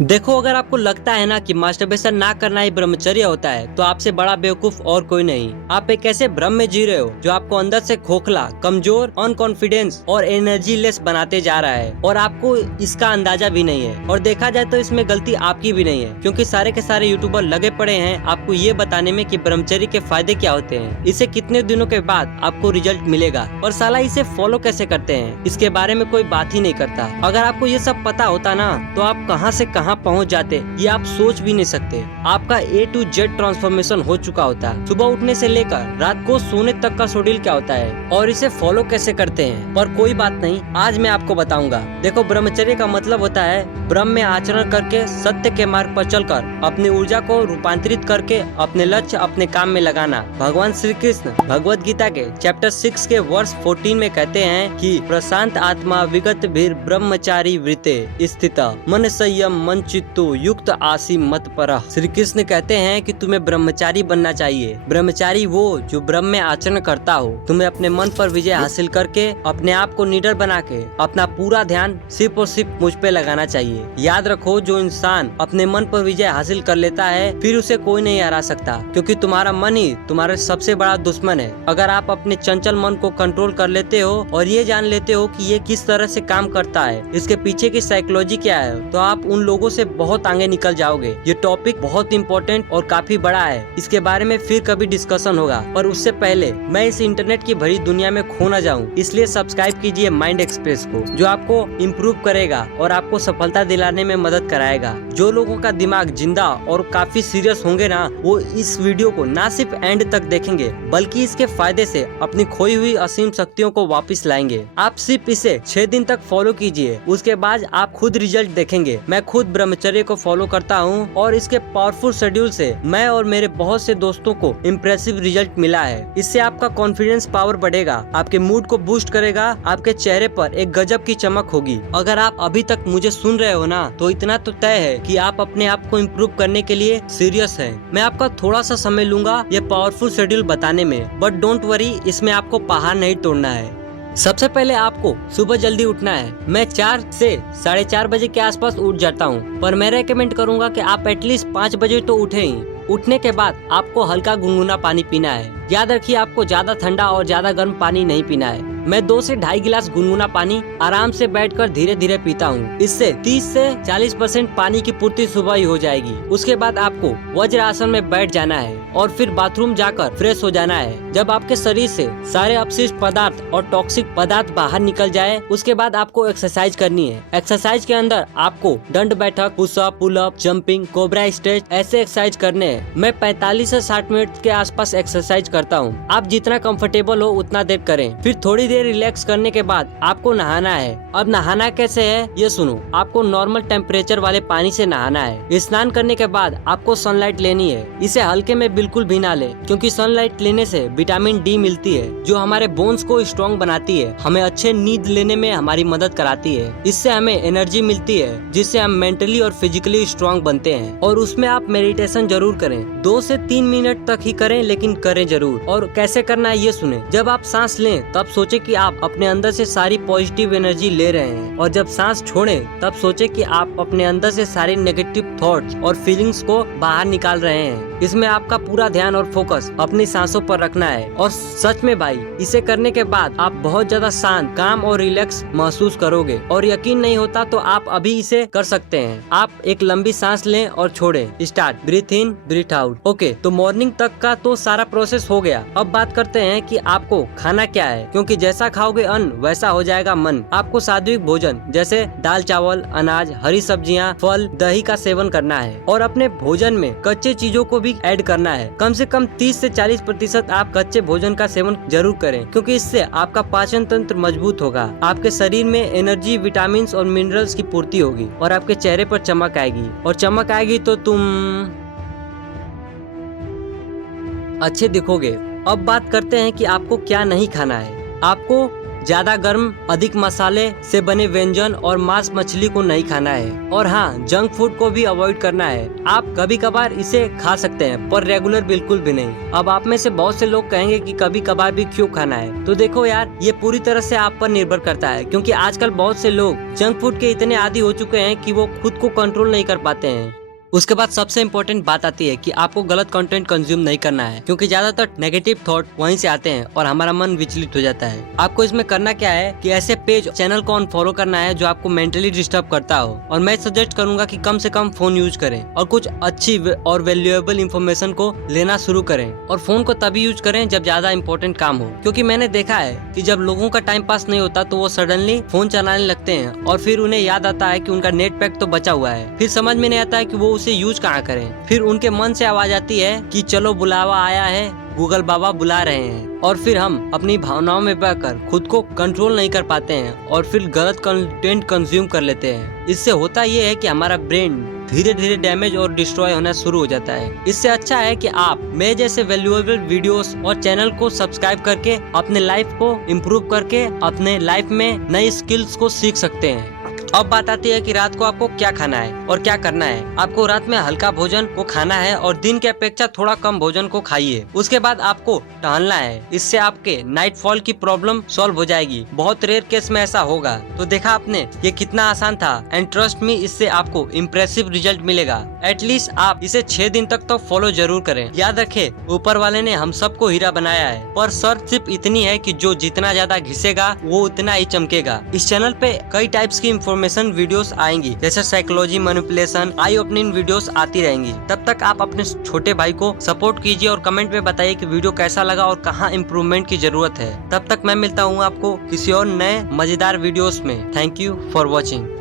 देखो, अगर आपको लगता है ना कि मास्टरबेशन ना करना ही ब्रह्मचर्य होता है तो आपसे बड़ा बेवकूफ और कोई नहीं। आप एक ऐसे भ्रम में जी रहे हो जो आपको अंदर से खोखला, कमजोर, अनकॉन्फिडेंस और एनर्जी लेस बनाते जा रहा है और आपको इसका अंदाजा भी नहीं है। और देखा जाए तो इसमें गलती आपकी भी नहीं है, क्योंकि सारे के सारे यूट्यूबर लगे पड़े हैं आपको ये बताने में कि ब्रह्मचर्य के फायदे क्या होते हैं, इसे कितने दिनों के बाद आपको रिजल्ट मिलेगा और साला इसे फॉलो कैसे करते हैं, इसके बारे में कोई बात ही नहीं करता। अगर आपको ये सब पता होता ना तो आप कहां से कहां पहुंच जाते, ये आप सोच भी नहीं सकते। आपका A to Z ट्रांसफॉर्मेशन हो चुका होता है। सुबह उठने से लेकर रात को सोने तक का शेड्यूल क्या होता है और इसे फॉलो कैसे करते हैं। पर कोई बात नहीं, आज मैं आपको बताऊंगा। देखो, ब्रह्मचर्य का मतलब होता है ब्रह्म में आचरण करके सत्य के मार्ग पर चलकर अपनी ऊर्जा को रूपांतरित करके अपने लक्ष्य अपने काम में लगाना। भगवान श्री कृष्ण भगवत गीता के चैप्टर 6 के वर्ष 14 में कहते हैं कि प्रशांत आत्मा विगत भीर ब्रह्मचारी वृते स्थित मन संयम मन चित्तो युक्त आसी मत परः। श्री कृष्ण कहते हैं कि तुम्हें ब्रह्मचारी बनना चाहिए। ब्रह्मचारी वो जो ब्रह्म में आचरण करता हो। तुम्हें अपने मन पर विजय हासिल करके अपने आप को निडर बना के अपना पूरा ध्यान सिर्फ और सिर्फ मुझ पे लगाना चाहिए। याद रखो, जो इंसान अपने मन पर विजय हासिल कर लेता है फिर उसे कोई नहीं हरा सकता, क्योंकि तुम्हारा मन ही तुम्हारा सबसे बड़ा दुश्मन है। अगर आप अपने चंचल मन को कंट्रोल कर लेते हो और ये जान लेते हो कि ये किस तरह से काम करता है, इसके पीछे की साइकोलॉजी क्या है, तो आप उन लोगों से बहुत आगे निकल जाओगे। ये टॉपिक बहुत इम्पोर्टेंट और काफी बड़ा है, इसके बारे में फिर कभी डिस्कशन होगा। पर उससे पहले मैं इस इंटरनेट की भरी दुनिया में खो न जाऊं, इसलिए सब्सक्राइब कीजिए माइंड एक्सप्रेस को, जो आपको इम्प्रूव करेगा और आपको सफलता दिलाने में मदद कराएगा। जो लोगों का दिमाग जिंदा और काफी सीरियस होंगे ना, वो इस वीडियो को ना सिर्फ एंड तक देखेंगे बल्कि इसके फायदे से अपनी खोई हुई असीम शक्तियों को वापस लाएंगे। आप सिर्फ इसे 6 दिन तक फॉलो कीजिए, उसके बाद आप खुद रिजल्ट देखेंगे। मैं खुद ब्रह्मचर्य को फॉलो करता हूँ और इसके पावरफुल शेड्यूल से मैं और मेरे बहुत से दोस्तों को इम्प्रेसिव रिजल्ट मिला है। इससे आपका कॉन्फिडेंस पावर बढ़ेगा, आपके मूड को बूस्ट करेगा, आपके चेहरे पर एक गजब की चमक होगी। अगर आप अभी तक मुझे सुन रहे हो ना, तो इतना तो तय है कि आप अपने आप को इम्प्रूव करने के लिए सीरियस है। मैं आपका थोड़ा सा समय लूंगा ये पावरफुल शेड्यूल बताने में, बट डोंट वरी, इसमें आपको पहाड़ नहीं तोड़ना है। सबसे पहले आपको सुबह जल्दी उठना है। मैं 4 से 4:30 बजे के आसपास उठ जाता हूँ, पर मैं रेकमेंड करूँगा कि आप एटलीस्ट 5 बजे तो उठे ही। उठने के बाद आपको हल्का गुनगुना पानी पीना है। याद रखिए, आपको ज्यादा ठंडा और ज्यादा गर्म पानी नहीं पीना है। मैं 2 से 2.5 गिलास गुनगुना पानी आराम से बैठकर धीरे धीरे पीता हूँ। इससे 30 से 40% पानी की पूर्ति सुबह ही हो जाएगी। उसके बाद आपको वज्र आसन में बैठ जाना है और फिर बाथरूम जाकर फ्रेश हो जाना है। जब आपके शरीर से सारे अपशिष्ट पदार्थ और टॉक्सिक पदार्थ बाहर निकल जाए, उसके बाद आपको एक्सरसाइज करनी है। एक्सरसाइज के अंदर आपको दंड बैठक, pushup, pullup, jumping, cobra stretch ऐसे एक्सरसाइज करने हैं। मैं 45 से 60 मिनट के आसपास एक्सरसाइज करता हूँ। आप जितना कंफर्टेबल हो उतना देर करें। फिर थोड़ी देर रिलैक्स करने के बाद आपको नहाना है। अब नहाना कैसे है ये सुनो। आपको नॉर्मल टेम्परेचर वाले पानी से नहाना है। स्नान करने के बाद आपको सनलाइट लेनी है। इसे हल्के में बिल्कुल भी ना ले, क्योंकि सनलाइट लेने से विटामिन डी मिलती है जो हमारे बोन्स को स्ट्रॉन्ग बनाती है, हमें अच्छे नींद लेने में हमारी मदद कराती है। इससे हमें एनर्जी मिलती है जिससे हम मेंटली और फिजिकली स्ट्रॉन्ग बनते हैं। और उसमें आप मेडिटेशन जरूर करें, 2 से 3 मिनट तक ही करें, लेकिन करें जरूर। और कैसे करना है ये सुने। जब आप सांस लें तब सोचे कि आप अपने अंदर से सारी पॉजिटिव एनर्जी ले रहे हैं, और जब सांस छोड़ें तब सोचे कि आप अपने अंदर से सारी नेगेटिव थॉट्स और फीलिंग्स को बाहर निकाल रहे हैं। इसमें आपका पूरा ध्यान और फोकस अपनी सांसों पर रखना है। और सच में भाई, इसे करने के बाद आप बहुत ज्यादा शांत, काम और रिलैक्स महसूस करोगे। और यकीन नहीं होता तो आप अभी इसे कर सकते हैं। आप एक लंबी सांस लें और छोड़ें। स्टार्ट, ब्रीथ इन, ब्रीथ आउट। ओके, तो मॉर्निंग तक का तो सारा प्रोसेस हो गया। अब बात करते हैं कि आपको खाना क्या है, क्योंकि जैसा खाओगे अन्न वैसा हो जाएगा मन। आपको सात्विक भोजन जैसे दाल, चावल, अनाज, हरी सब्जियां, फल, दही का सेवन करना है। और अपने भोजन में कच्चे चीजों को भी ऐड करना है। कम से कम 30 से 40% आप कच्चे भोजन का सेवन जरूर करें, क्योंकि इससे आपका पाचन तंत्र मजबूत होगा, आपके शरीर में एनर्जी, विटामिन और मिनरल्स की पूर्ति होगी और आपके चेहरे पर चमक आएगी। और चमक आएगी तो तुम अच्छे दिखोगे। अब बात करते हैं कि आपको क्या नहीं खाना है। आपको ज्यादा गर्म, अधिक मसाले से बने व्यंजन और मांस मछली को नहीं खाना है। और हाँ, जंक फूड को भी अवॉइड करना है। आप कभी कभार इसे खा सकते हैं पर रेगुलर बिल्कुल भी नहीं। अब आप में से बहुत से लोग कहेंगे कि कभी कभार भी क्यों खाना है, तो देखो यार, ये पूरी तरह से आप पर निर्भर करता है, क्योंकि आजकल बहुत से लोग जंक फूड के इतने आदी हो चुके हैं कि वो खुद को कंट्रोल नहीं कर पाते हैं। उसके बाद सबसे इम्पोर्टेंट बात आती है कि आपको गलत कंटेंट कंज्यूम नहीं करना है, क्योंकि ज्यादातर नेगेटिव थॉट वहीं से आते हैं और हमारा मन विचलित हो जाता है। आपको इसमें करना क्या है कि ऐसे पेज, चैनल को अनफॉलो करना है जो आपको मेंटली डिस्टर्ब करता हो। और मैं सजेस्ट करूंगा कि कम से कम फोन यूज करें और कुछ अच्छी और वैल्यूएबल इंफॉर्मेशन को लेना शुरू करें। और फोन को तभी यूज करें जब ज्यादा इंपॉर्टेंट काम हो, क्योंकि मैंने देखा है कि जब लोगों का टाइम पास नहीं होता तो वो सडनली फोन चलाने लगते हैं और फिर उन्हें याद आता है कि उनका नेट पैक तो बचा हुआ है। फिर समझ में नहीं आता है कि वो उसे यूज कहाँ करें। फिर उनके मन से आवाज आती है कि चलो बुलावा आया है, गूगल बाबा बुला रहे हैं। और फिर हम अपनी भावनाओं में बहकर खुद को कंट्रोल नहीं कर पाते हैं और फिर गलत कंटेंट कंज्यूम कर लेते हैं। इससे होता ये है कि हमारा ब्रेन धीरे धीरे डैमेज और डिस्ट्रॉय होना शुरू हो जाता है। इससे अच्छा है कि आप मैं जैसे वैल्यूएबल वीडियोस और चैनल को सब्सक्राइब करके अपने लाइफ को इम्प्रूव करके अपने लाइफ में नई स्किल्स को सीख सकते हैं। अब बात आती है कि रात को आपको क्या खाना है और क्या करना है। आपको रात में हल्का भोजन को खाना है और दिन की अपेक्षा थोड़ा कम भोजन को खाइए। उसके बाद आपको टहलना है। इससे आपके नाइट फॉल की प्रॉब्लम सॉल्व हो जाएगी। बहुत रेयर केस में ऐसा होगा। तो देखा आपने, ये कितना आसान था। एंड ट्रस्ट मी, इससे आपको इम्प्रेसिव रिजल्ट मिलेगा। एटलीस्ट आप इसे 6 दिन तक तो फॉलो जरूर करें। याद रखें, ऊपर वाले ने हम सबको हीरा बनाया है, पर शर्त सिर्फ इतनी है कि जो जितना ज्यादा घिसेगा वो उतना ही चमकेगा। इस चैनल पे कई टाइप्स की इंफॉर्मेशन वीडियोस आएंगी, जैसे साइकोलॉजी, मैनिपुलेशन, आई ओपनिंग वीडियोस आती रहेंगी। तब तक आप अपने छोटे भाई को सपोर्ट कीजिए और कमेंट में बताइए कि वीडियो कैसा लगा और कहाँ इम्प्रूवमेंट की जरूरत है। तब तक मैं मिलता हूँ आपको किसी और नए मजेदार वीडियोस में। Thank you for watching.